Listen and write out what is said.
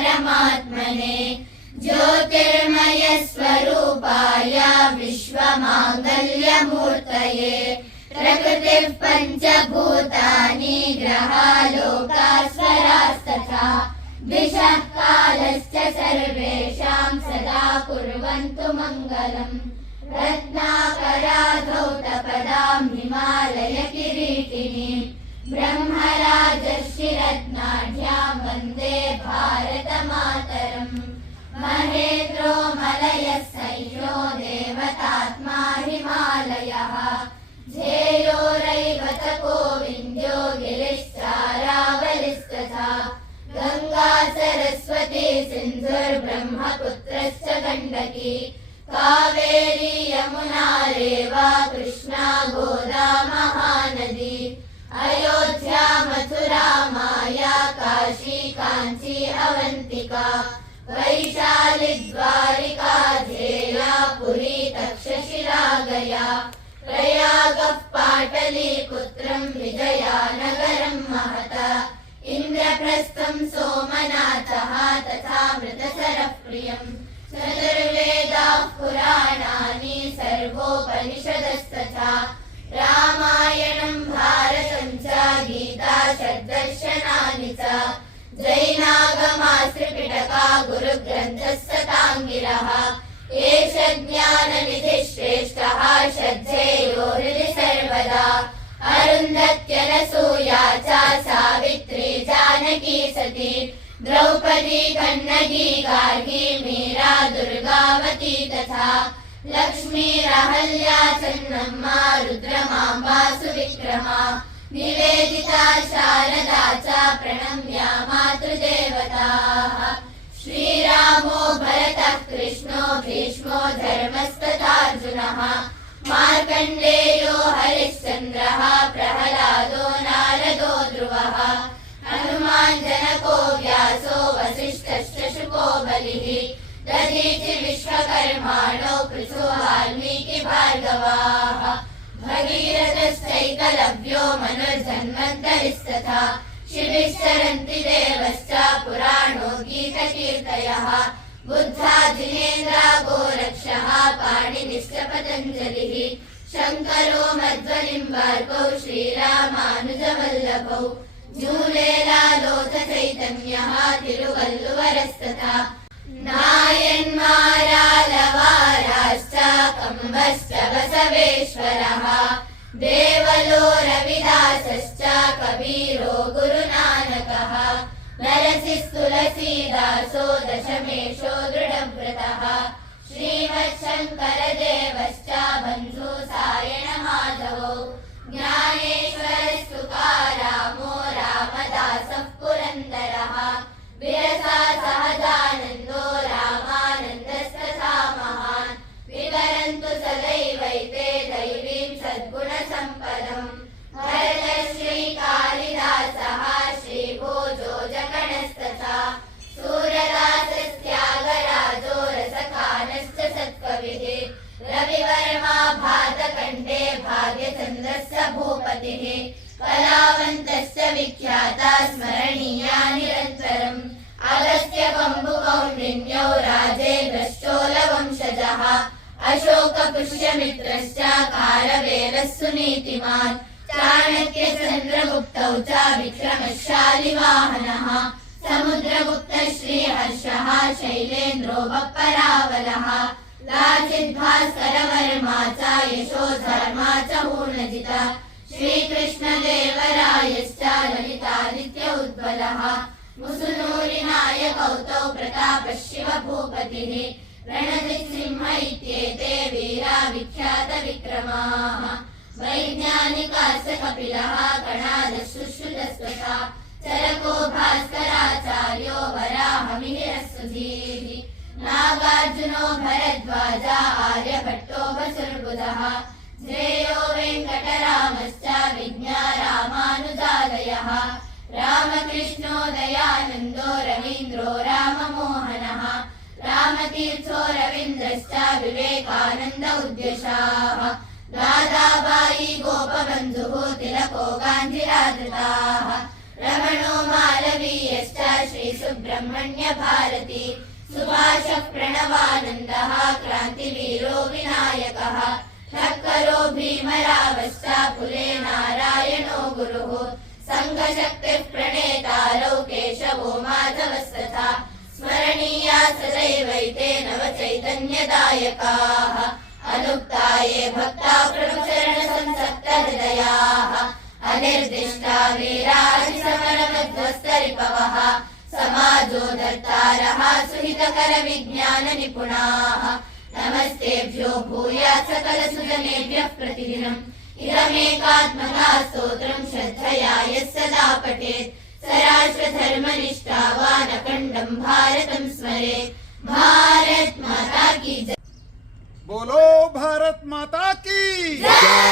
परमात्मने ज्योतिर्मय स्वरूपाय विश्वमाङ्गल्यमूर्तये प्रकृतिः पञ्चभूतानि ग्रहालोकास्वरास्तथा दिशः कालश्च सर्वेषाम् सदा कुर्वन्तु मङ्गलम् रत्नाकराधौतपदाम् तपदां हिमालयकिरीटिनीम् ब्रह्मराजर्षिरत्नाढ्यां पथ गोविन्द्यो गिरिश्चारावलिस्तथा गङ्गा सरस्वती सिन्धुर्ब्रह्मपुत्रश्च गण्डकी कावेरी यमुना रेवा कृष्णा गोदा महानदी अयोध्या मथुरा माया काशी काञ्ची अवन्तिका वैशाली द्वारिका पुरी तक्षशिला गया प्रयागः पाटलीपुत्रम् विजयानगरम् महता। इन्द्रप्रस्थम् सोमनाथः तथा मृतसरः प्रियम्। चतुर्वेदाः पुराणानि सर्वोपनिषदस्तथा। रामायणम् भारतम् च गीता षड्दर्शनानि च। जैनागमाश्रिपिटका गुरुग्रन्थः सताङ्गिरः एष ज्ञाननिधिः श्रेष्ठः श्रद्धेयो हृदि सर्वदा। अरुन्धत्यनसूया च सावित्री जानकी सती। द्रौपदी कन्नगी गार्गी मीरा दुर्गावती तथा। लक्ष्मीरहल्या चन्नम्मा रुद्रमाम्बा सुविक्रमा निवेदिता शारदा च प्रणम्या मातृदेवताः। कृष्णो भीष्मो धर्मस्तथार्जुनः मार्कण्डेयो हरिश्चन्द्रः प्रह्लादो नारदो ध्रुवः। हनुमाञ्जनको व्यासो वसिष्ठश्च शुको बलिः। दधीचि विश्वकर्माणो पृथु वाल्मीकि भार्गवाः। भगीरथश्चैकलव्यो मनुर्जन्मन्तरिस्तथा शिबिश्चरन्ति देवश्च पुराणो गीतकीर्तयः। बुद्धा जिनेन्द्रा गोरक्षः पाणिनिश्च पतञ्जलिः शङ्करो मध्वनिम्बार्कौ श्रीरामानुजवल्लभौ जूलेलालोथ चैतन्यः तिरुवल्लुवरस्तथा नायन्मारालवाराश्च कम्बश्च बसवेश्वरः देवलो रविदासश्च कबीरो गुरुनानकः नरसिस्तुलसीदासो दशमेषो दृढव्रतः श्रीमच्छङ्करदेवश्च शङ्करदेवश्च बन्धुसारयणमाधवो ज्ञाने कम्बुकौण्डिन्यौ राजेन्द्रश्चोलवंशजः अशोकपुष्यमित्रश्च कारवेलः सुनीतिमान् चाणक्यचन्द्रगुप्तौ च विक्रमशालिवाहनः। समुद्रगुप्त श्रीहर्षः शैलेन्द्रो बप्परावलः लाचिद्भास्करवर्मा च यशोधर्मा च पूर्णजिता श्रीकृष्णदेवरायश्च ललितादित्य उद्बलः मुसुनूरिनायकौ तौ प्रतापः शिवभूपतिः रणजित्सिंह इत्येते वीरा विख्यातविक्रमाः वैज्ञानिकास्य कपिलः कणादशुश्रुतस्तथा चरको भास्कराचार्यो वराहमिहिरस्वधीः नागार्जुनो भरद्वाजा आर्यभट्टो वसुर्बुधः। श्रेयो वेङ्कटरामश्च विज्ञा रामानुजादयः रामकृष्णो दयानन्दो रवीन्द्रो राममोहनः रामतीर्थो रवीन्द्रश्च विवेकानन्द उद्यशाः दादाबाई गोपबन्धुः तिलको गान्धिराधृताः रमणो मालवीयश्च श्रीसुब्रह्मण्य भारती सुभाषः प्रणवानन्दः क्रान्तिवीरो विनायकः ठक्करो भीमरावश्च फुले नारायणो गुरुः सङ्घशक्तिः प्रणेतारौ केशवो माधवस्तथा। स्मरणीया सदैवैते नवचैतन्यदायकाः। अनुक्ता ये भक्ता प्रभुचरणसंसक्तहृदयाः अनिर्दिष्टा वीरादिसमरमध्वस्तरिपवः। समाजो दत्तारः सुहितकरविज्ञाननिपुणाः नमस्तेभ्यो भूयात् सकलसुजनेभ्यः प्रतिदिनम्। इदमेकात्मना स्तोत्रम् श्रद्धया पठेत् स राष्ट्रधर्मनिष्ठावान् अखण्डम् भारतम् स्मरेत् भारत माता की जय। बोलो भारत माता की जय।